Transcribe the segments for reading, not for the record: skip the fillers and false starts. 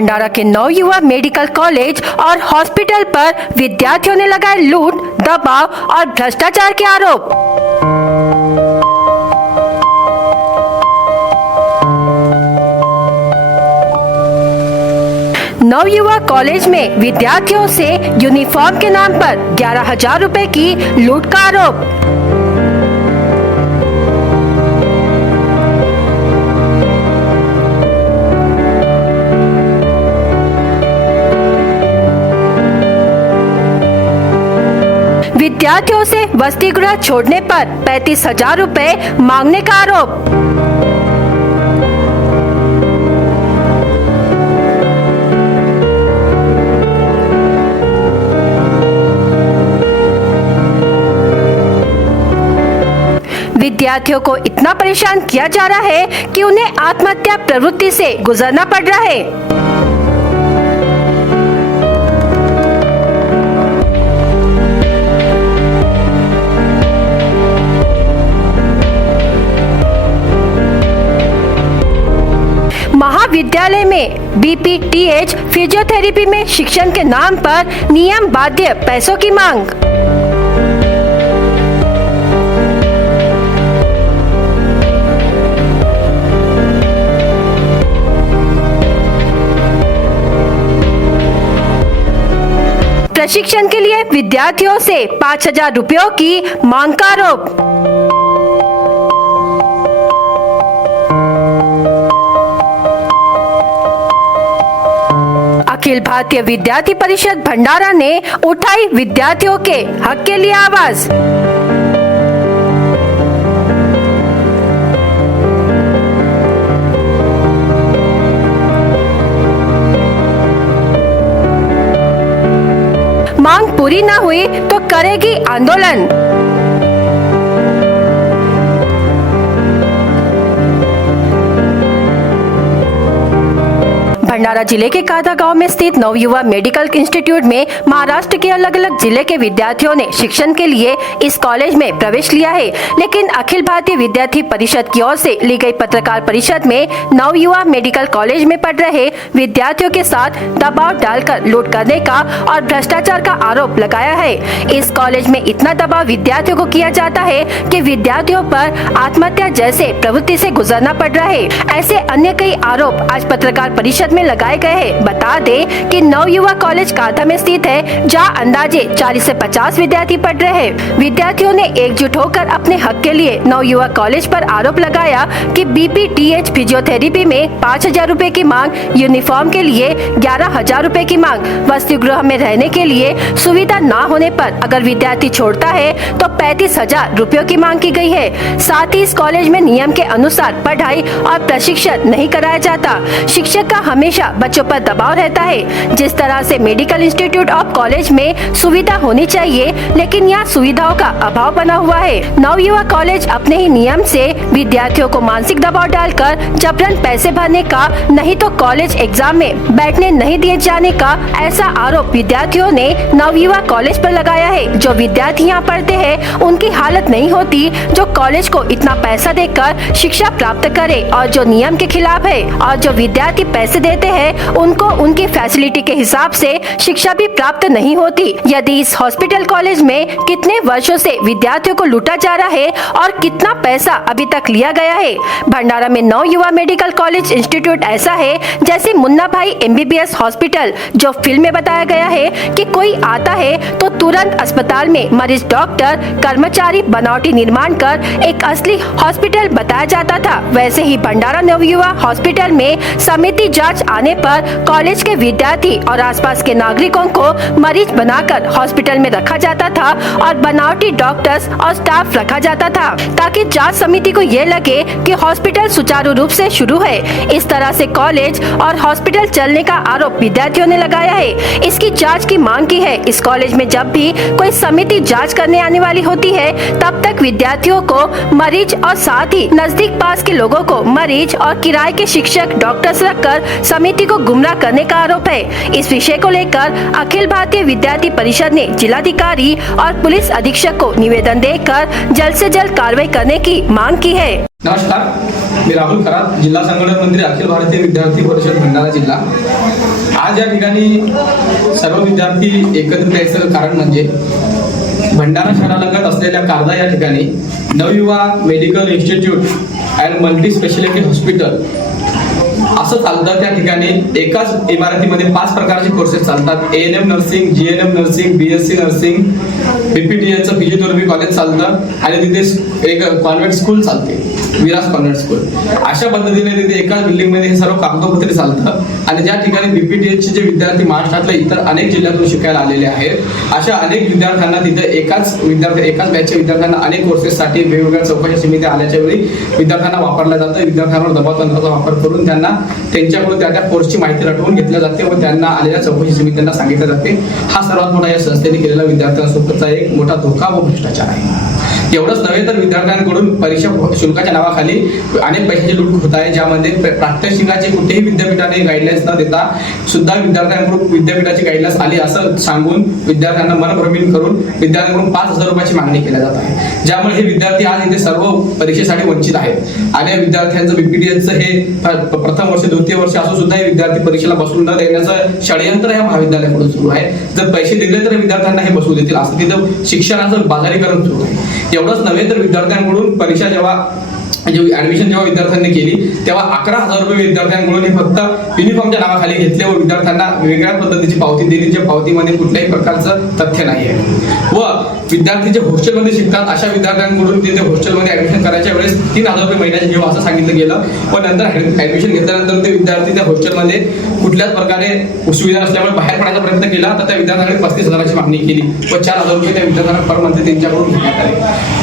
भंडारा के नवयुवा medical college और hospital पर विद्यार्थियों ने लगाए लूट, दबाव और भ्रष्टाचार के आरोप। नवयुवा कॉलेज में विद्यार्थियों से यूनिफॉर्म के नाम पर 11,000 रुपए की लूट का आरोप। विद्यार्थियों से वसति गृह छोड़ने पर 35,000 रुपए मांगने का आरोप। विद्यार्थियों को इतना परेशान किया जा रहा है कि उन्हें आत्महत्या प्रवृत्ति से गुजरना पड़ रहा है। महाविद्यालय में बीपीटीएच फिजियोथेरेपी में शिक्षण के नाम पर नियम बाध्य पैसों की मांग। प्रशिक्षण के लिए विद्यार्थियों से 5,000 रुपयों की मांग का आरोप। अखिल भारतीय विद्यार्थी परिषद भंडारा ने उठाई विद्यार्थियों के हक के लिए आवाज। मांग पूरी न हुई तो करेगी आंदोलन। भंडारा जिले के कादा गांव में स्थित नवयुवा मेडिकल इंस्टीट्यूट में महाराष्ट्र के अलग अलग जिले के विद्यार्थियों ने शिक्षण के लिए इस कॉलेज में प्रवेश लिया है, लेकिन अखिल भारतीय विद्यार्थी परिषद की ओर से ली गई पत्रकार परिषद में नवयुवा मेडिकल कॉलेज में पढ़ रहे विद्यार्थियों के साथ दबाव डालकर लूट करने का और भ्रष्टाचार का आरोप लगाया है। इस कॉलेज में इतना दबाव विद्यार्थियों को किया जाता है कि विद्यार्थियों पर आत्महत्या जैसे प्रवृत्ति से गुजरना पड़ रहा है। ऐसे अन्य कई आरोप आज पत्रकार परिषद में लगाए गए हैं। बता दें कि नवयुवा कॉलेज काथा में स्थित है, जहां अंदाजे 40 से 50 विद्यार्थी पढ़ रहे हैं। विद्यार्थियों ने एकजुट होकर अपने हक के लिए नवयुवा कॉलेज पर आरोप लगाया कि बीपीटीएच फिजियोथेरेपी में 5,000 रुपए की मांग, यूनिफॉर्म के लिए 11,000 रुपए की मांग, वसति गृह में रहने के लिए सुविधा न होने पर अगर विद्यार्थी छोड़ता है तो 35,000 रुपयों की मांग की गई है। साथ ही इस कॉलेज में नियम के अनुसार पढ़ाई और प्रशिक्षण नहीं कराया जाता। शिक्षक का हमेशा बच्चों पर दबाव रहता है। जिस तरह से मेडिकल इंस्टीट्यूट ऑफ कॉलेज में सुविधा होनी चाहिए, लेकिन यहाँ सुविधाओं का अभाव बना हुआ है। नवयुवा कॉलेज अपने ही नियम से विद्यार्थियों को मानसिक दबाव डालकर जबरन पैसे भरने का, नहीं तो कॉलेज एग्जाम में बैठने नहीं दिए जाने का ऐसा आरोप विद्यार्थियों ने नवयुवा कॉलेज पर लगाया है। जो विद्यार्थी यहाँ पढ़ते हैं उनकी हालत नहीं होती जो कॉलेज को इतना पैसा देकर शिक्षा प्राप्त करे, और जो नियम के खिलाफ है। और जो विद्यार्थी पैसे देते हैं उनको उनकी फैसिलिटी के हिसाब से शिक्षा भी प्राप्त नहीं होती। यदि इस हॉस्पिटल कॉलेज में कितने वर्षों से विद्यार्थियों को लूटा जा रहा है और कितना पैसा अभी तक लिया गया है। भंडारा में नवयुवा मेडिकल कॉलेज इंस्टीट्यूट ऐसा है जैसे मुन्ना भाई एमबीबीएस हॉस्पिटल, जो फिल्म में बताया गया है कि कोई आता है तो तुरंत अस्पताल में मरीज, डॉक्टर, कर्मचारी बनावटी निर्माण कर एक असली हॉस्पिटल बताया जाता था। वैसे ही भंडारा नवयुवा हॉस्पिटल में समिति जांच आने पर कॉलेज के विद्यार्थी और आसपास के नागरिकों को मरीज बनाकर हॉस्पिटल में रखा जाता था और बनावटी डॉक्टर्स और स्टाफ रखा जाता था, ताकि जांच समिति को ये लगे कि हॉस्पिटल सुचारू रूप से शुरू है। इस तरह से कॉलेज और हॉस्पिटल चलने का आरोप विद्यार्थियों ने लगाया है। इसकी जांच की मांग की है। इस कॉलेज में जब भी कोई समिति जांच करने आने वाली होती है, तब तक विद्यार्थियों को मरीज और साथ ही नजदीक पास के लोगों को मरीज और किराए के शिक्षक, डॉक्टर्स रखकर समिति समिति को गुमराह करने का आरोप है। इस विषय को लेकर अखिल भारतीय विद्यार्थी परिषद ने जिलाधिकारी और पुलिस अधीक्षक को निवेदन देकर जल्द से जल्द कार्रवाई करने की मांग की है। नमस्कार, मी राहुल खरात, जिल्हा संघटन मंत्री, अखिल भारतीय विद्यार्थी परिषद भंडारा जिल्हा। आज या ठिकाणी सर्व विद्यार्थी एकत्रित यायचं कारण म्हणजे भंडारा शहरालगत असलेल्या कारदा या ठिकाणी Navyuva medical institute and multi speciality hospital असं चालतं। त्या ठिकाणी एकाच इमारतीमध्ये 5 प्रकारचे कोर्सेस चालतात। ANM nursing, GNM nursing, BSc nursing, BPTचं फिजिओथेरपी कॉलेज चालतं आणि तिथे एक कॉन्व्हेंट स्कूल चालते, विराज कॉन्व्हेंट स्कूल। अशा पद्धतीने तिथे एकाच बिल्डिंग मध्ये हे सर्व कागदोपत्री चालतं आणि ज्या ठिकाणी BPTचे जे विद्यार्थी महाराष्ट्रातल्या इतर अनेक जिल्ह्यातून शिकायला आलेले आहेत, अशा अनेक विद्यार्थ्यांना तिथे एकाच बॅचच्या विद्यार्थ्यांना अनेक कोर्सेससाठी वेगवेगळ्या चौकशी समित्या आल्याच्या वेळी विद्यार्थ्यांना वापरलं जातं। विद्यार्थ्यांवर दबाव तंत्राचा वापर करून त्यांना त्यांच्याकडून त्या कोर्सची माहिती रटवून घेतल्या जाते व त्यांना आलेल्या चौकशी समित्यांना सांगितलं जाते। हा सर्वात मोठा या संस्थेने केलेला विद्यार्थ्यांसोबतचा एक मोठा धोका व भ्रष्टाचार आहे। एवढंच नव्हे तर विद्यार्थ्यांकडून परीक्षा शुल्काच्या नावाखाली अनेक पैशाची लूट होत आहे, ज्यामध्ये प्रात्यक्षिकाचे कुठेही विद्यापीठाने गाईडलाईन्स न देता सुद्धा विद्यार्थ्यांकडून विद्यापीठाची गाईडलाईन्स आली असं सांगून विद्यार्थ्यांना मनभ्रमित करून विद्यार्थ्यांकडून 5,000 रुपयाची मागणी केली जात आहे, ज्यामुळे हे विद्यार्थी आज इथे सर्व परीक्षेसाठी वंचित आहेत। आणि विद्यार्थ्यांचं BPTचं हे प्रथम वर्ष, द्वितीय वर्ष असं सुद्धा हे विद्यार्थी परीक्षेला बसवून न देण्याचं षडयंत्र या महाविद्यालयाकडून सुरू आहे। जर पैसे दिले तर विद्यार्थ्यांना हे बसवू देतील असं तिथं शिक्षणाचं बाजारीकरण सुरू आहे। एवढंच नव्हे तर विद्यार्थ्यांकडून परीक्षा ऍडमिशन जेव्हा विद्यार्थ्यांनी केली तेव्हा 11,000 रुपये विद्यार्थ्यांकडून हे फक्त युनिफॉर्मच्या नावाखाली घेतले व विद्यार्थ्यांना वेगळ्या पद्धतीची पावती दिली, ज्या पावतीमध्ये कुठल्याही प्रकारचं तथ्य नाही आहे। व विद्यार्थी जे हॉस्टेलमध्ये शिकतात अशा विद्यार्थ्यांकडून तिथे हॉस्टेलमध्ये ऍडमिशन करायच्या वेळेस 3,000 रुपये महिन्याचे घेऊ असं सांगितलं गेलं व नंतर ऍडमिशन घेतल्यानंतर ते विद्यार्थी त्या हॉस्टेलमध्ये कुठल्याच प्रकारे सुविधा नसल्यामुळे बाहेर पडायचा प्रयत्न केला तर त्या विद्यार्थ्यांकडे 35,000ची मागणी केली व 4,000 रुपये त्या विद्यार्थ्यांना पर मंथ त्यांच्याकडून घेण्यात आले।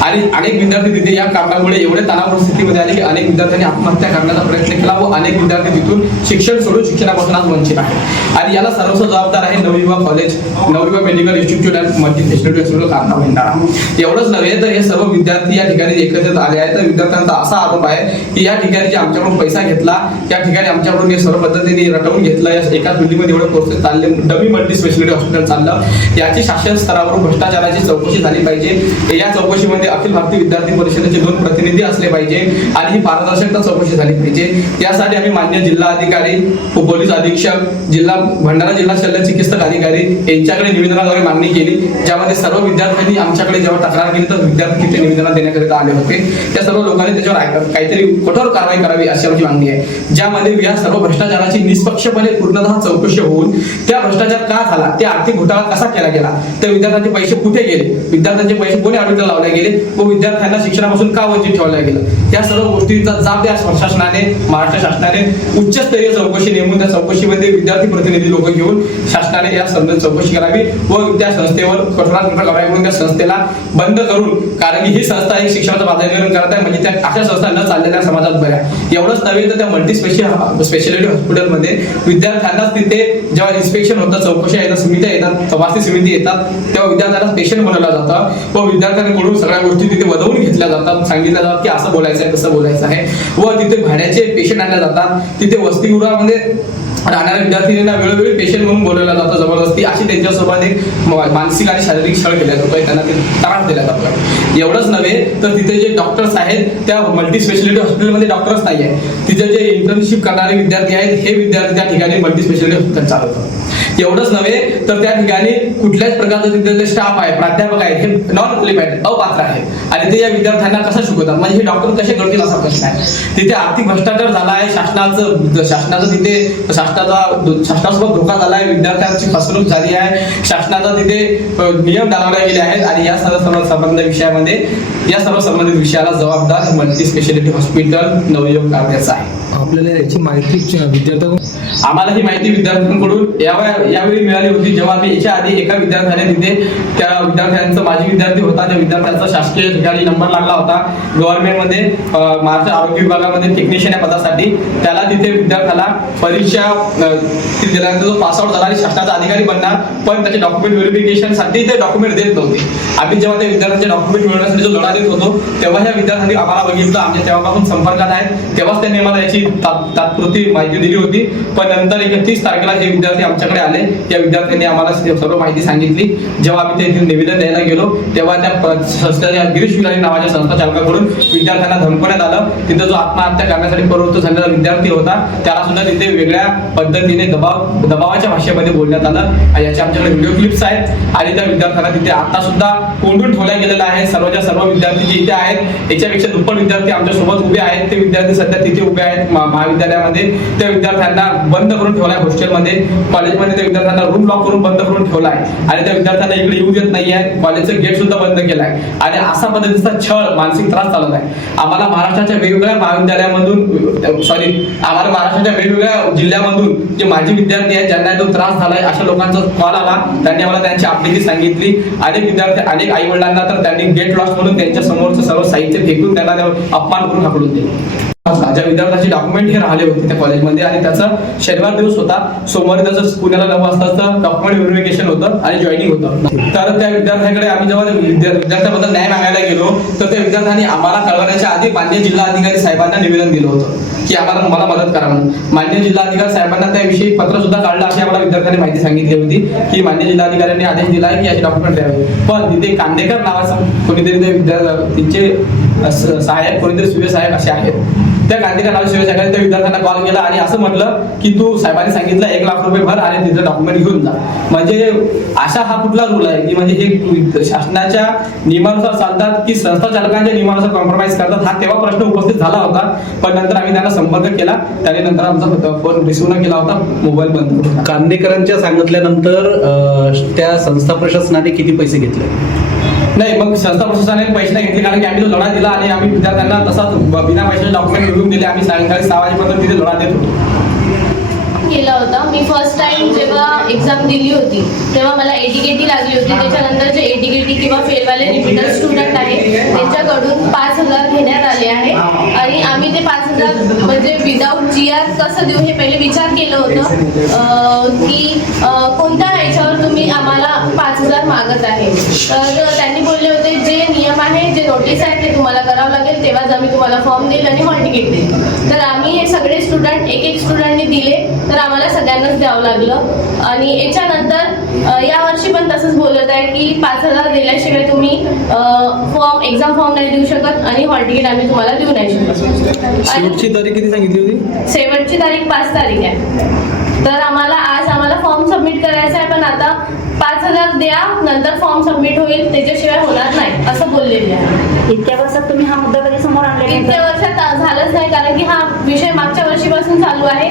आणि अनेक विद्यार्थी तिथे या कारणामुळे एवढे तणावपूर्ण स्थितीमध्ये आले की अनेक विद्यार्थ्यांनी आत्महत्या करण्याचा प्रयत्न केला व अनेक विद्यार्थी तिथून शिक्षण सोडून शिक्षणापासून आज वंचित आहेत। आणि याला सर्वस्व जबाबदार आहे Navyuva college, Navyuva medical institute and multi speciality hospital Karda Bhandara. एवढंच नव्हे तर हे सर्व विद्यार्थी या ठिकाणी एकत्रित आले आहेत। तर विद्यार्थ्यांचा असा आरोप आहे की या ठिकाणी जे आमच्याकडून पैसा घेतला, त्या ठिकाणी आमच्याकडून हे सर्व पद्धतीने रटवून घेतलं, या एकाच बिल्डिंगमध्ये एवढे कोर्सेस चालले, डमी मल्टी स्पेशालिटी हॉस्पिटल चाललं, याची शासन स्तरावरून भ्रष्टाचाराची चौकशी झाली पाहिजे। या चौकशीमध्ये अखिल भारतीय विद्यार्थी परिषदेचे 2 प्रतिनिधी असले पाहिजे आणि ही पारदर्शकता चौकशी झाली पाहिजे। यासाठी आम्ही मान्य जिल्हा अधिकारी, पोलीस अधीक्षक, भंडारा जिल्हा शल्य चिकित्सक अधिकारी यांच्याकडे निवेदनाद्वारे मागणी केली, ज्यामध्ये सर्व विद्यार्थ्यांनी आमच्याकडे जेव्हा तक्रार केली तर विद्यार्थी तिथे निवेदन देण्याकरिता आले होते। त्या सर्व लोकांनी त्याच्यावर काहीतरी कठोर कारवाई करावी अशी आमची मागणी आहे, ज्यामध्ये या सर्व भ्रष्टाचाराची निष्पक्षपणे पूर्णतः चौकशी होऊन त्या भ्रष्टाचार का झाला, त्या आर्थिक घोटाळा कसा केला गेला, त्या विद्यार्थ्यांचे पैसे कुठे गेले, विद्यार्थ्यांचे पैसे कोणी ऑडिटला लावले गेले व विद्यार्थ्यांना शिक्षणापासून का वंचित ठेवलं गेलं, या सर्व गोष्टींचा जाब या शासनाने, महाराष्ट्र शासनाने उच्चस्तरीय चौकशी नेमून त्या चौकशीमध्ये विद्यार्थी प्रतिनिधी लोक घेऊन शासनाने या संदर्भात चौकशी करावी व त्या संस्थेवर कठोरात कठोर कारवाई करून त्या संस्थेला बंद करून, कारण की ही संस्था एक शिक्षणाचं बाजारीकरण करत आहे, म्हणजे त्या अशा संस्था न चाललेल्या समाजात बऱ्या। एवढंच नव्हे तर त्या मल्टी स्पेशालिटी हॉस्पिटलमध्ये विद्यार्थ्यांनाच तिथे जेव्हा इन्स्पेक्शन होतं, चौकशी येतात, समित्या येतात, तपासणी समिती येतात, तेव्हा विद्यार्थ्यांना पेशंट बनवलं जातं व विद्यार्थ्यांकडून सगळ्या गोष्टी तिथे वदवून घेतल्या जातात, सांगितलं जातं की असं बोलायचं आहे, तसं बोलायचं आहे व तिथे भाड्याचे पेशंट आणले जातात। तिथे वसतिगृहामध्ये राहणाऱ्या विद्यार्थ्यांना वेळोवेळी पेशंट म्हणून बोलवलं जातं जबरदस्ती, अशी त्यांच्यासोबत एक मानसिक आणि शारीरिक छळ केला जातोय, त्यांना ते त्रास दिला जातोय। एवढंच नव्हे तर तिथे जे डॉक्टर्स आहेत त्या मल्टी स्पेशालिटी हॉस्पिटलमध्ये डॉक्टर्स नाही आहे, तिथे जे इंटर्नशिप करणारे विद्यार्थी आहेत हे विद्यार्थी त्या ठिकाणी मल्टी स्पेशालिटी हॉस्पिटल चालवतात। एवढंच नव्हे तर त्या ठिकाणी कुठल्याच प्रकारचं तिथे स्टाफ आहे, प्राध्यापक आहेत, हे नॉन क्वालिफाईड, अपात्र आहेत आणि ते या विद्यार्थ्यांना कसं शिकवतात, म्हणजे हे डॉक्टर कसे करतील असा प्रश्न आहे। तिथे आर्थिक भ्रष्टाचार झाला आहे, शासनाचं तिथे शासनासोबत धोका झाला आहे, विद्यार्थ्यांची फसवणूक झाली आहे, शासनाचा तिथे नियम डाळवले गेले आहेत आणि या सर्व संबंधित विषयाला जबाबदार मल्टी स्पेशालिटी हॉस्पिटल नवयुवक कारद्याचं आहे। आपल्याला याची माहिती आम्हाला ही माहिती विद्यार्थ्यांकडून यावेळी मिळाली होती, जेव्हा आम्ही याच्या आधी एका विद्यार्थ्याने तिथे त्या विद्यार्थ्यांचा माजी विद्यार्थी होता, त्या विद्यार्थ्यांचा शासकीय ठिकाणी नंबर लागला होता गव्हर्नमेंटमध्ये, महाराष्ट्र आरोग्य विभागामध्ये टेक्निशियन या पदासाठी, त्याला तिथे विद्यार्थ्याला परीक्षा दिल्यानंतर जो पासआउट झाला आणि शासनाचा अधिकारी बनणार, पण त्याचे डॉक्युमेंट व्हेरिफिकेशनसाठी ते डॉक्युमेंट देत नव्हते। आम्ही जेव्हा त्या विद्यार्थ्यांचे डॉक्युमेंट मिळवण्यासाठी जो लढा देत होतो तेव्हा ह्या विद्यार्थ्यांनी आम्हाला बघितलं, आमच्या तेव्हापासून संपर्कात आहेत, तेव्हाच त्यांनी मला याची तात्पुरती माहिती दिली होती, पण नंतर 31 तारखेला जे विद्यार्थी आमच्याकडे आले त्या विद्यार्थ्यांनी आम्हाला सर्व माहिती सांगितली. जेव्हा आम्ही ते निवेदन द्यायला गेलो तेव्हा त्या संस्थेच्या गिरीश विलारी नावाच्या संस्था चालकाकडून विद्यार्थ्यांना धमकवण्यात आलं. तिथं जो आत्महत्या करण्यासाठी प्रवृत्त झालेला विद्यार्थी होता त्याला सुद्धा तिथे वेगळ्या पद्धतीने दबावाच्या भाषेमध्ये बोलण्यात आलं. याचे आमच्याकडे व्हिडिओ क्लिप्स आहेत आणि त्या विद्यार्थ्यांना तिथे आता सुद्धा कोंडून ठेवल्या गेलेला आहे. सर्वच्या सर्व विद्यार्थी जे इथे आहेत याच्यापेक्षा दुप्पट विद्यार्थी आमच्या सोबत उभे आहेत. ते विद्यार्थी सध्या तिथे उभे आहेत महाविद्यालयामध्ये. त्या विद्यार्थ्यांना बंद करून ठेवलाय हॉस्टेलमध्ये. कॉलेजमध्ये त्या विद्यार्थ्यांना रूम लॉक करून बंद करून ठेवलाय आणि त्या विद्यार्थ्यांना इकडे येऊ देत नाही आहे. कॉलेजचं गेट सुद्धा बंद केलाय आणि असा पद्धतीचा छळ मानसिक त्रास चालत आहे. आम्हाला महाराष्ट्राच्या वेगवेगळ्या महाविद्यालयामधून आम्हाला महाराष्ट्राच्या वेगवेगळ्या जिल्ह्यामधून जे माजी विद्यार्थी आहेत ज्यांना तो त्रास झालाय अशा लोकांचा कॉल आला. त्यांनी आम्हाला त्यांची आपली सांगितली. अनेक विद्यार्थी अनेक आई वडिलांना तर त्यांनी गेट लॉस म्हणून त्यांच्या समोरचं सर्व साहित्य फेकून त्यांना अपमान करून हाकलून दिले. ज्या विद्यार्थ्याचे डॉक्युमेंट हे राहिले होते त्या कॉलेजमध्ये आणि त्याचा शनिवार दिवस होता. सोमवारी त्याचं पुण्याला 9 वाजताचं डॉक्युमेंट व्हेरिफिकेशन होतं आणि जॉईनिंग होतं. तर त्या विद्यार्थ्याकडे आम्ही जेव्हा विद्यार्थ्याबद्दल न्याय मागायला गेलो तर त्या विद्यार्थ्यांनी आम्हाला कळवण्याच्या आधी मान्य जिल्हाधिकारी साहेबांना निवेदन दिलं होतं की मला मदत करा म्हणून. मान्य जिल्हाधिकारी साहेबांना त्याविषयी पत्र सुद्धा काढलं अशी आम्हाला विद्यार्थ्यांनी माहिती सांगितली होती की मान्य जिल्हाधिकाऱ्यांनी आदेश दिला आहे की याचे डॉक्युमेंट द्यावे. पण तिथे कांदेकर नावाचा कोणीतरी तिचे सहाय्यक कोणीतरी सूर्य साहेब असे आहेत. त्या कांदेकर नावाच्या सूर्य साहेबांनी त्या विद्यार्थ्यांना कॉल केला आणि असं म्हटलं की तू साहेबांनी सांगितलं 1 लाख रुपये भर आणि तिचं डॉक्युमेंट घेऊन जा. म्हणजे अशा हा कुठला रूल आहे की म्हणजे हे शासनाच्या नियमानुसार चालतात की संस्था चालकांच्या नियमानुसार कॉम्प्रोमाइज करतात. हा तेव्हा प्रश्न उपस्थित झाला होता. पण नंतर आम्ही त्यांना संपर्क केला. त्याने नंतर आमचा फोन रिसिव्ह न केला होता. मोबाईल बंद होता. कांदेकरांच्या सांगितल्यानंतर त्या संस्था प्रशासनाने किती पैसे घेतले? नाही, मग संस्था प्रशासनाने पैसे नाही घेतले कारण की आम्ही तो लढा दिला आणि आम्ही विद्यार्थ्यांना तसाच बिना पैशाचे डॉक्युमेंट मिळवून दिले. आम्ही सायंकाळी 6 वाजेपर्यंत तिथे लढा देत होतो. केला होता. मी फर्स्ट टाइम जेव्हा एक्झाम दिली होती तेव्हा मला एटीकेटी लागली होती. त्याच्यानंतर जे एटीकेटी किंवा फेलवाले रिपीटर स्टुडंट आहेत त्यांच्याकडून 5,000 घेण्यात आले आहे आणि आम्ही ते 5,000 म्हणजे विदाऊट GR कसं देऊ हे पहिले विचार केलं होतं की कोणत्या याच्यावर तुम्ही आम्हाला 5,000 मागत आहे. तर त्यांनी बोलले होते जे नियम आहे जे नोटीस आहे ते तुम्हाला करावं लागेल तेव्हाच आम्ही तुम्हाला फॉर्म देईल आणि हॉल तिकीट देईल. तर आम्ही हे सगळे स्टुडंट एक स्टुडंटने दिले तर आम्हाला सगळ्यांनाच द्यावं लागलं. आणि याच्यानंतर यावर्षी पण तसंच बोलत आहे की 5,000 दिल्याशिवाय तुम्ही एक्झाम फॉर्म नाही देऊ शकत आणि हॉल तिकीट आम्ही तुम्हाला देऊ नाही शकत. शेवटची तारीख किती सांगितली होती? शेवटची तारीख 5 तारीख आहे. तर आज आम्हाला फॉर्म सबमिट करायचा आहे पण आता 5,000 द्या नंतर फॉर्म सबमिट होईल त्याच्याशिवाय होणार नाही असं बोललेले आहे. इतक्या वर्षात तुम्ही हा मुद्दा कधी समोर आणला? इतक्या वर्षात झालंच नाही कारण की हा विषय मागच्या वर्षीपासून चालू आहे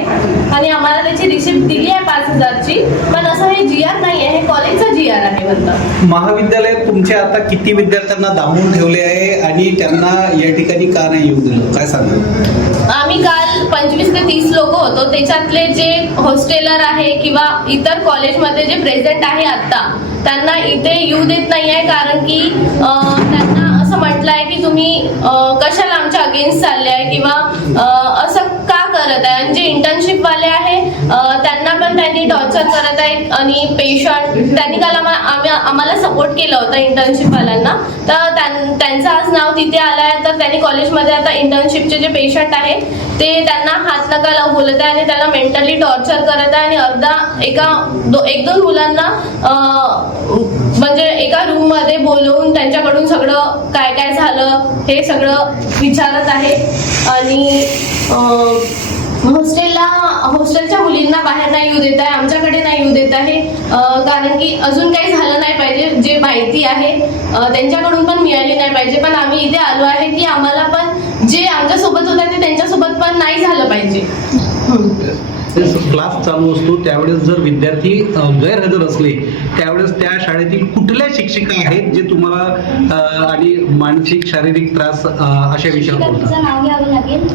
आणि आम्हाला त्याची रिसिप्ट दिली आहे 5,000ची. पण असं हे GR नाही आहे, हे कॉलेजचा GR आहे म्हणतात. महाविद्यालयात तुमच्या आता किती विद्यार्थ्यांना दाबून ठेवले आहे आणि त्यांना या ठिकाणी का नाही येऊ दिलं, काय सांगा? आम्ही काल 25 ते 30 लोक होतो. त्याच्यातले जे हॉस्टेलर आहे किंवा इतर कॉलेजमध्ये जे प्रेझेंट आहे आता त्यांना इथे येऊ देत नाही आहे कारण की त्यांना असं म्हटलं आहे की तुम्ही कशाला आमच्या अगेन्स्ट चालले आहे किंवा असं का करत आहे. आणि जे इंटर्नशिपवाले आहे त्यांना पण त्यांनी टॉर्चर करत आहेत आणि पेशंट त्यांनी काल आम्हाला सपोर्ट केला होता इंटर्नशिपवाल्यांना. तर त्यांचं आज नाव तिथे आलं आहे. तर त्यांनी कॉलेजमध्ये आता इंटर्नशिपचे जे पेशंट आहेत ते त्यांना हात नका लावू बोलत आहे आणि त्यांना मेंटली टॉर्चर करत आहे आणि एक दोन मुलांना म्हणजे एका रूममध्ये बोलवून त्यांच्याकडून सगळं काय काय झालं हे सगळं विचारत आहे. आणि हॉस्टेलच्या मुलींना बाहेर नाही येऊ देत आहे, आमच्याकडे नाही येऊ देत आहे कारण की अजून काही झालं नाही पाहिजे. जे माहिती आहे त्यांच्याकडून पण मिळाली नाही पाहिजे. पण आम्ही इथे आलो आहे की आम्हाला पण जे आमच्यासोबत होतं ते त्यांच्यासोबत पण नाही झालं पाहिजे. क्लास चालू असतो त्यावेळेस जर विद्यार्थी गैरहजर असले त्यावेळेस त्या शाळेतील कुठल्या शिक्षिका आहेत जे तुम्हाला आणि मानसिक शारीरिक त्रास अशा विषयावर बोलतात? नाव घ्यावं लागेल.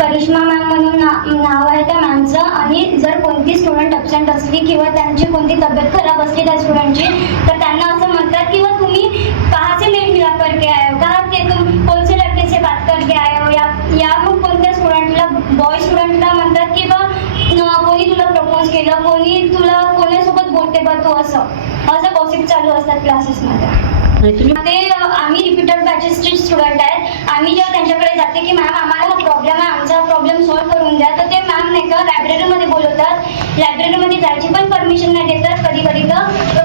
करिश्मा मॅम म्हणून नाव आहे त्या मॅमचं. आणि जर कोणती स्टुडंट अब्सेंट असली किंवा त्यांची कोणती तब्येत खराब असली त्या स्टुडंटची तर त्यांना असं म्हणतात की तुम्ही कहाँ से मेल मिलाप करके आए हो, कहाँ से तुम कौन से लड़के से बात करके आए हो. या मग कोणत्या स्टुडंटला बॉय स्टुडंटला म्हणतात की कोणी तुला प्रपोज केलं, कोणी तुला कोणासोबत बोलते बा तू, असं गॉसिप चालू असतात क्लासेसमध्ये. ते आम्ही रिपीटर बॅचेसचे स्टुडंट आहेत. आम्ही जेव्हा त्यांच्याकडे जाते की मॅम आम्हाला हा प्रॉब्लेम आहे, आमचा प्रॉब्लेम सॉल्व्ह करून द्या, तर ते मॅम नाही का लायब्ररीमध्ये बोलवतात. लायब्ररीमध्ये जायची पण परमिशन नाही देतात कधी कधी तर.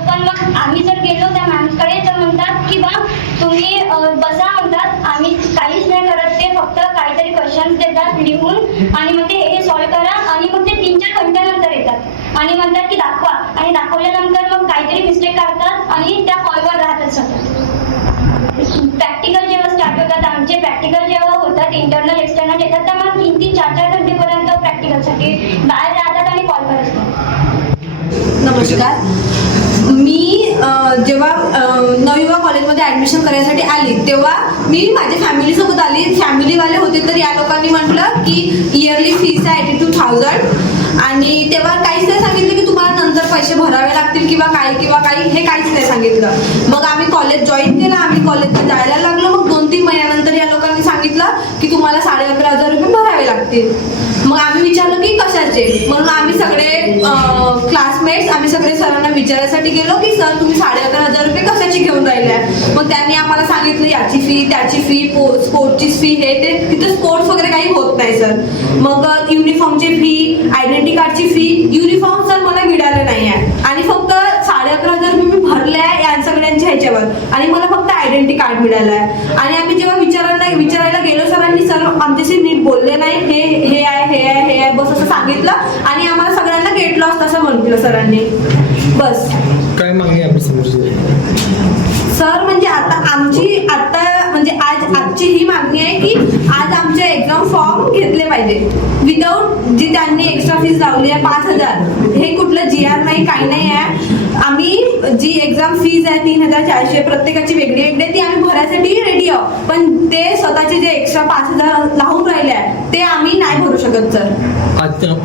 पण मग आम्ही जर गेलो त्या मॅमकडे तर म्हणतात की बा तुम्ही बसा म्हणतात. आम्ही काहीच नाही करत, ते फक्त काहीतरी क्वेश्चन्स देतात लिहून आणि मग ते हे सॉल्व्ह करा आणि मग ते 3-4 घंट्यानंतर येतात आणि म्हणतात की दाखवा आणि दाखवल्यानंतर मग काहीतरी मिस्टेक काढतात आणि त्या कॉलवर राहतात सतत. प्रॅक्टिकल जेव्हा स्टार्ट होतात आमचे, प्रॅक्टिकल जेव्हा होतात इंटरनल एक्सटर्नल येतात तर मग 3-3, 4-4 घंटेपर्यंत प्रॅक्टिकलसाठी बाहेर राहतात आणि कॉल करत असतात. नमस्कार. मी जेव्हा नवयुवा कॉलेजमध्ये ॲडमिशन करायसाठी आली तेव्हा मी माझ्या फॅमिलीसोबत आली. फॅमिलीवाले होते तर या लोकांनी म्हटलं की इयरली फीस आहे 82,000 आणि तेव्हा काहीच नाही सांगितलं की तुम्हाला नंतर पैसे भरावे लागतील किंवा काही हे काहीच नाही सांगितलं. मग आम्ही कॉलेज जॉईन केलं, आम्ही कॉलेजला जायला लागलो. मग 2-3 महिन्यानंतर या लोकांनी सांगितलं की तुम्हाला 11,500 रुपये भरावे लागतील. मग आम्ही विचारलं की कशाचे, म्हणून आम्ही सगळे क्लासमेट्स आम्ही सगळे सरांना विचारायसाठी गेलो की सर तुम्ही 11,500 रुपये कशाची घेऊन राहिल्या. मग त्यांनी आम्हाला सांगितलं याची फी, त्याची फी, स्पोर्टची फी, हे ते. तिथे स्पोर्ट्स वगैरे काही होत नाही सर. मग युनिफॉर्मची फी, आयडेंटिटी कार्डची फी, युनिफॉर्म सर मला मिळाले नाही आहे आणि फक्त 11,500 रुपये मी भरले आहे या सगळ्यांच्या ह्याच्यावर आणि मला फक्त आयडेंटिटी कार्ड मिळालं आहे. आणि आम्ही जेव्हा विचारायला गेलो सरांनी, सर आमच्याशी नीट बोलले नाही, हे आहे बस असं सांगितलं आणि आम्हाला सगळ्यांना गेट लॉस असं म्हटलं सरांनी. बस काय मागणी आपली समोरची सर म्हणजे आजची ही मागणी आहे की आज आमचे एक्झाम फॉर्म घेतले पाहिजे विदाऊट जी त्यांनी एक्स्ट्रा फीस लावली आहे 5,000. हे कुठलं GR नाही, काही नाही आहे. आम्ही जी एक्झाम फीज आहे 3,400 प्रत्येकाची वेगळी ती आम्ही भरायसाठी रेडी आहोत. पण ते स्वतःचे जे एक्स्ट्रा 5,000 लावून राहिले आहे ते आम्ही नाही भरू शकत सर.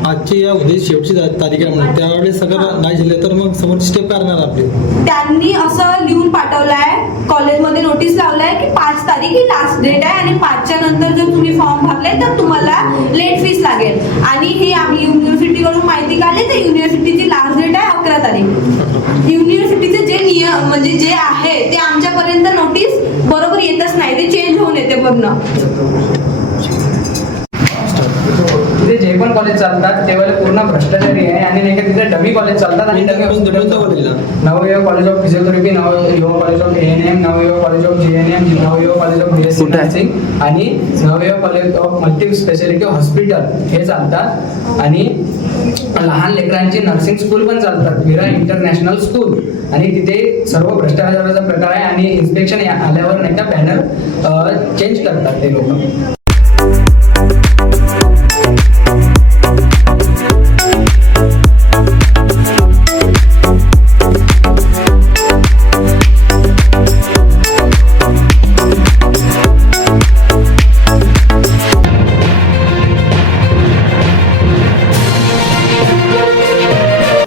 आजची या उद्या शेवटची तारीख आहे म्हणून त्यावेळेस सगळं नाही झाले तर मग समोरची स्टेप करणार आपली. त्यांनी असं लिहून पाठवलंय, कॉलेजमध्ये नोटीस लावलाय की 5 तारीख ही लास्ट डेट आहे आणि 5च्या नंतर जर तुम्ही फॉर्म भरले तर तुम्हाला लेट फीस लागेल. आणि हे आम्ही युनिव्हर्सिटीकडून माहिती काढली तर युनिव्हर्सिटीची लास्ट डेट आहे 11 तारीख. युनिव्हर्सिटीचे जे नियम म्हणजे जे आहे ते आमच्यापर्यंत नोटीस बरोबर येतच नाही, ते चेंज होऊन येते पूर्ण. तिथे जे पण कॉलेज चालतात ते वाले पूर्ण भ्रष्टाचारी आहे आणि नाही का तिथे डमी कॉलेज चालतात आणि Navyuva college of physiotherapy, Navyuva college of ANM, Navyuva college of GNM, Navyuva college of BSc nursing आणि Navyuva college of multi speciality hospital हे चालतात. आणि लहान लेकरांची नर्सिंग स्कूल पण चालतात, विरा इंटरनॅशनल स्कूल. आणि तिथे सर्व भ्रष्टाचाराचा प्रकार आहे आणि इन्स्पेक्शन आल्यावर नाही का बॅनर चेंज करतात ते लोक.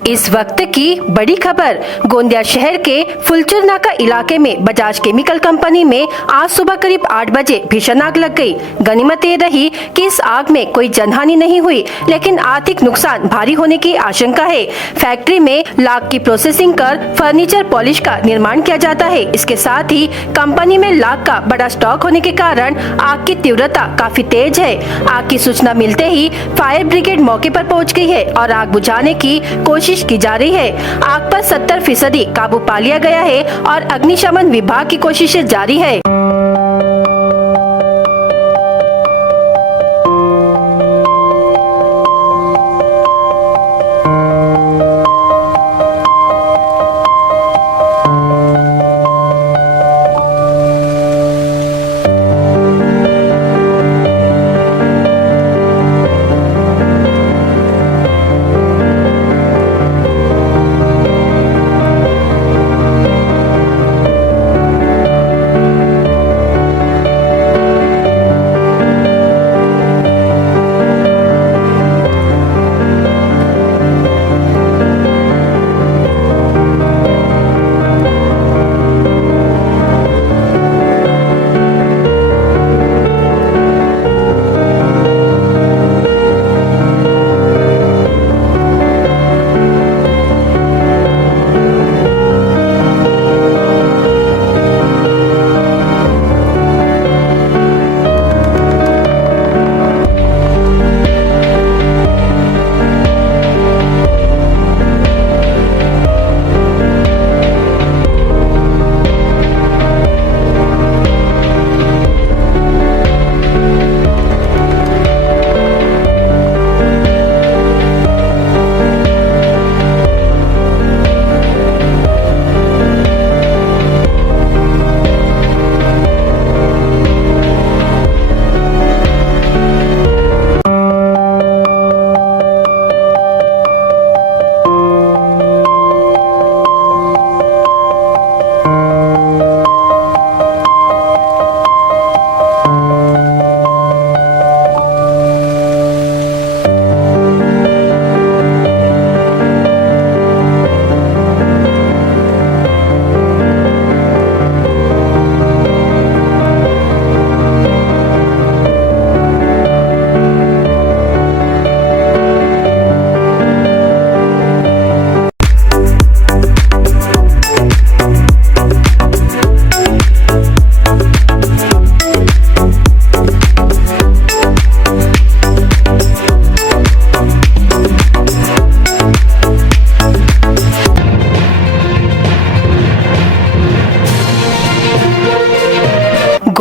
इस वक्त की बड़ी खबर। गोंदिया शहर के फुलचर नाका इलाके में बजाज केमिकल कंपनी में आज सुबह करीब 8 बजे भीषण आग लग गई। गनीमत ये रही कि इस आग में कोई जनहानि नहीं हुई, लेकिन आर्थिक नुकसान भारी होने की आशंका है। फैक्ट्री में लाख की प्रोसेसिंग कर फर्नीचर पॉलिश का निर्माण किया जाता है। इसके साथ ही कंपनी में लाख का बड़ा स्टॉक होने के कारण आग की तीव्रता काफी तेज है। आग की सूचना मिलते ही फायर ब्रिगेड मौके पर पहुंच गई है और आग बुझाने की कोशिश की जा रही है। आग पर 70% काबू पा लिया गया है और अग्निशमन विभाग की कोशिशें जारी है।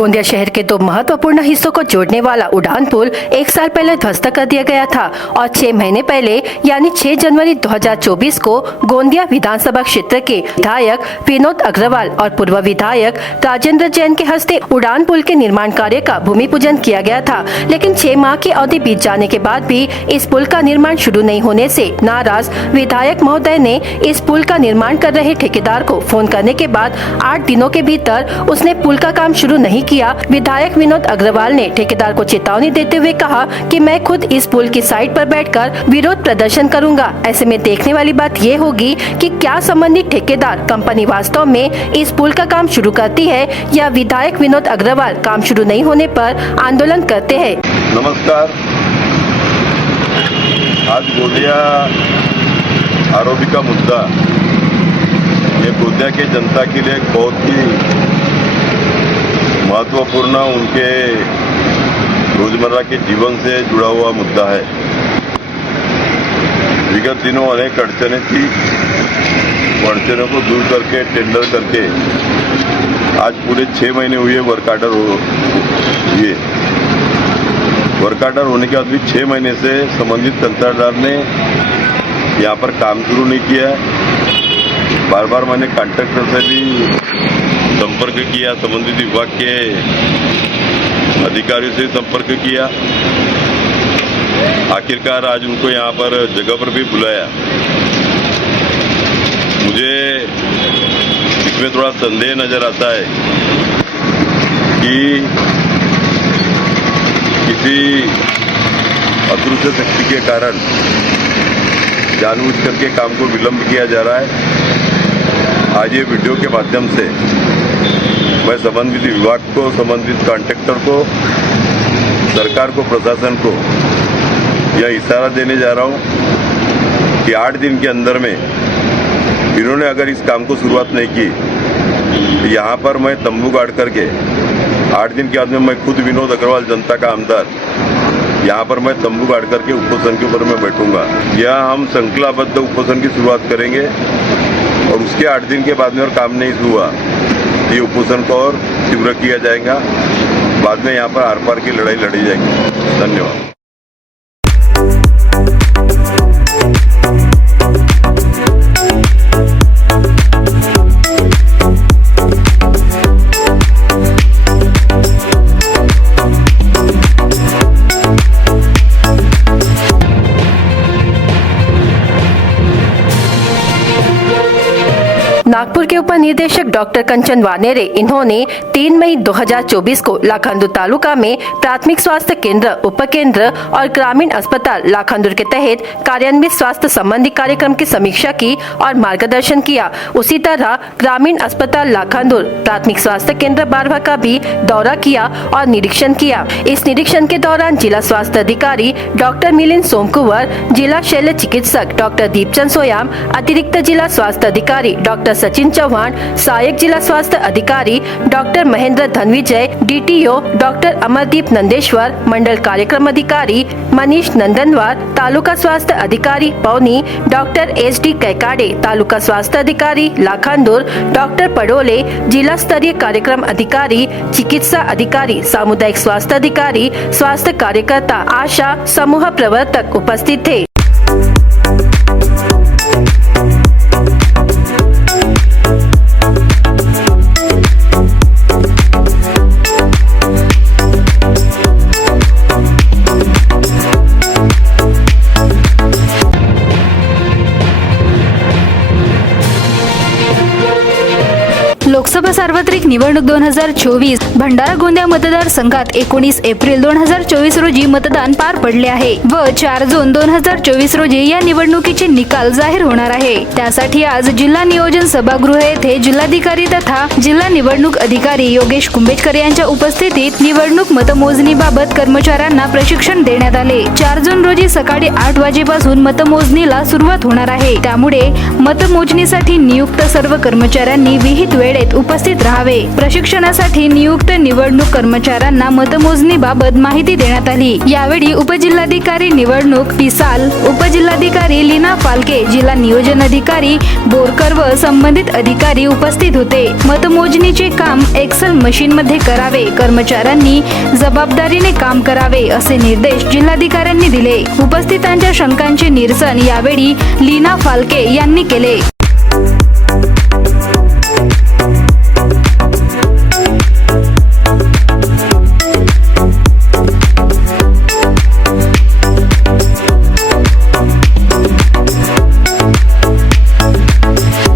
गोंदिया शहर के दो महत्वपूर्ण हिस्सों को जोड़ने वाला उड़ान पुल 1 साल पहले ध्वस्त कर दिया गया था और 6 महीने पहले यानी 6 जनवरी 2024 को गोंदिया विधानसभा क्षेत्र के विधायक विनोद अग्रवाल और पूर्व विधायक राजेंद्र जैन के हस्ते उड़ान पुल के निर्माण कार्य का भूमि पूजन किया गया था। लेकिन 6 माह की अवधि बीत जाने के बाद भी इस पुल का निर्माण शुरू नहीं होने से नाराज विधायक महोदय ने इस पुल का निर्माण कर रहे ठेकेदार को फोन करने के बाद 8 दिनों के भीतर उसने पुल का काम शुरू नहीं किया। विधायक विनोद अग्रवाल ने ठेकेदार को चेतावनी देते हुए कहा कि मैं खुद इस पुल की साइट पर बैठकर विरोध प्रदर्शन करूंगा। ऐसे में देखने वाली बात ये होगी कि क्या संबंधित ठेकेदार कंपनी वास्तव में इस पुल का काम शुरू करती है या विधायक विनोद अग्रवाल काम शुरू नहीं होने पर आंदोलन करते हैं। नमस्कार। आज गोंदिया आरोपी का मुद्दा ये गोंदिया की जनता के लिए एक बहुत ही महत्वपूर्ण उनके रोजमर्रा के जीवन से जुड़ा हुआ मुद्दा है। विगत दिनों अनेक अड़चनें थी, अड़चनों को दूर करके टेंडर करके आज पूरे 6 महीने हुए वर्क आर्डर हुए। वर्क आर्डर होने के बाद भी 6 महीने से संबंधित कंत्राटदार ने यहाँ पर काम शुरू नहीं किया है। बार बार मैंने कॉन्ट्रैक्टर से भी संपर्क किया, संबंधित विभाग के अधिकारियों से संपर्क किया। आखिरकार आज उनको यहाँ पर जगह पर भी बुलाया। मुझे इसमें थोड़ा संदेह नजर आता है कि किसी अदृश्य शक्ति के कारण जानबूझ करके काम को विलंब किया जा रहा है। आज ये वीडियो के माध्यम से मैं संबंधित विभाग को, संबंधित कॉन्ट्रैक्टर को, सरकार को, प्रशासन को यह इशारा देने जा रहा हूं कि 8 दिन के अंदर में इन्होंने अगर इस काम को शुरुआत नहीं की तो यहाँ पर मैं तंबू गाड़ करके 8 दिन के बाद में मैं खुद विनोद अग्रवाल जनता का आमदार यहाँ पर मैं तंबू गाड़ करके उपोषण के ऊपर मैं बैठूंगा। यहाँ हम श्रृंखलाबद्ध उपोषण की शुरुआत करेंगे और उसके 8 दिन के बाद में और काम नहीं हुआ ये उपोषण को और तीव्र किया जाएगा। बाद में यहाँ पर आर पार की लड़ाई लड़ी जाएगी। धन्यवाद। नागपुर के उप निदेशक डॉक्टर कंचन वानेरे इन्होंने 3 मई 2024 को लाखांदूर तालुका में प्राथमिक स्वास्थ्य केंद्र, उप केंद्र और ग्रामीण अस्पताल लाखांदूर के तहत कार्यान्वित स्वास्थ्य संबंधी कार्यक्रम की समीक्षा की और मार्गदर्शन किया। उसी तरह ग्रामीण अस्पताल लाखांदूर, प्राथमिक स्वास्थ्य केंद्र बारवा का भी दौरा किया और निरीक्षण किया। इस निरीक्षण के दौरान जिला स्वास्थ्य अधिकारी डॉक्टर मिलिंद सोमकुंवर, जिला शल्य चिकित्सक डॉक्टर दीपचंद सोयाम, अतिरिक्त जिला स्वास्थ्य अधिकारी डॉक्टर सचिन चौहान, सहायक जिला स्वास्थ्य अधिकारी doctor Mahendra Dhanvijay, DTO doctor Amardeep Nandeshwar, मंडल कार्यक्रम अधिकारी मनीष नंदनवार, तालुका स्वास्थ्य अधिकारी पौनी डॉक्टर SD कैकाडे, तालुका स्वास्थ्य अधिकारी लाखांदूर डॉक्टर पडोले, जिला स्तरीय कार्यक्रम अधिकारी, चिकित्सा अधिकारी, सामुदायिक स्वास्थ्य अधिकारी, स्वास्थ्य कार्यकर्ता, आशा, समूह प्रवर्तक उपस्थित थे। लोकसभा सार्वत्रिक निवडणूक 2024 भंडारा गोंदिया मतदारसंघात 19 एप्रिल 2024 रोजी मतदान पार पडले आहे व 4 जून 2024 रोजी या निवडणुकीचे निकाल जाहीर होणार आहे। त्यासाठी आज जिल्हा नियोजन सभागृह येथे जिल्हाधिकारी तथा जिल्हा निवडणूक अधिकारी योगेश कुंभेजकर यांच्या उपस्थितीत निवडणूक मतमोजणीबाबत कर्मचाऱ्यांना प्रशिक्षण देण्यात आले। 4 जून रोजी सकाळी 8 वाजेपासून मतमोजणीला सुरुवात होणार आहे। त्यामुळे मतमोजणीसाठी नियुक्त सर्व कर्मचाऱ्यांनी विहित वेळेत उपस्थित राहावे। प्रशिक्षणासाठी नियुक्त निवडणूक कर्मचाऱ्यांना मतमोजणीबाबत माहिती देण्यात आली। यावेळी उपजिल्हाधिकारी निवडणूक पिसाल, उपजिल्हाधिकारी लीना फालके, जिल्हा नियोजन अधिकारी बोरकर व संबंधित अधिकारी उपस्थित होते। मतमोजणीचे काम एक्सेल मशीन मध्ये करावे, कर्मचाऱ्यांनी जबाबदारीने काम करावे असे निर्देश जिल्हाधिकाऱ्यांनी दिले। उपस्थितांच्या शंकांचे निरसन यावेळी लीना फालके यांनी केले।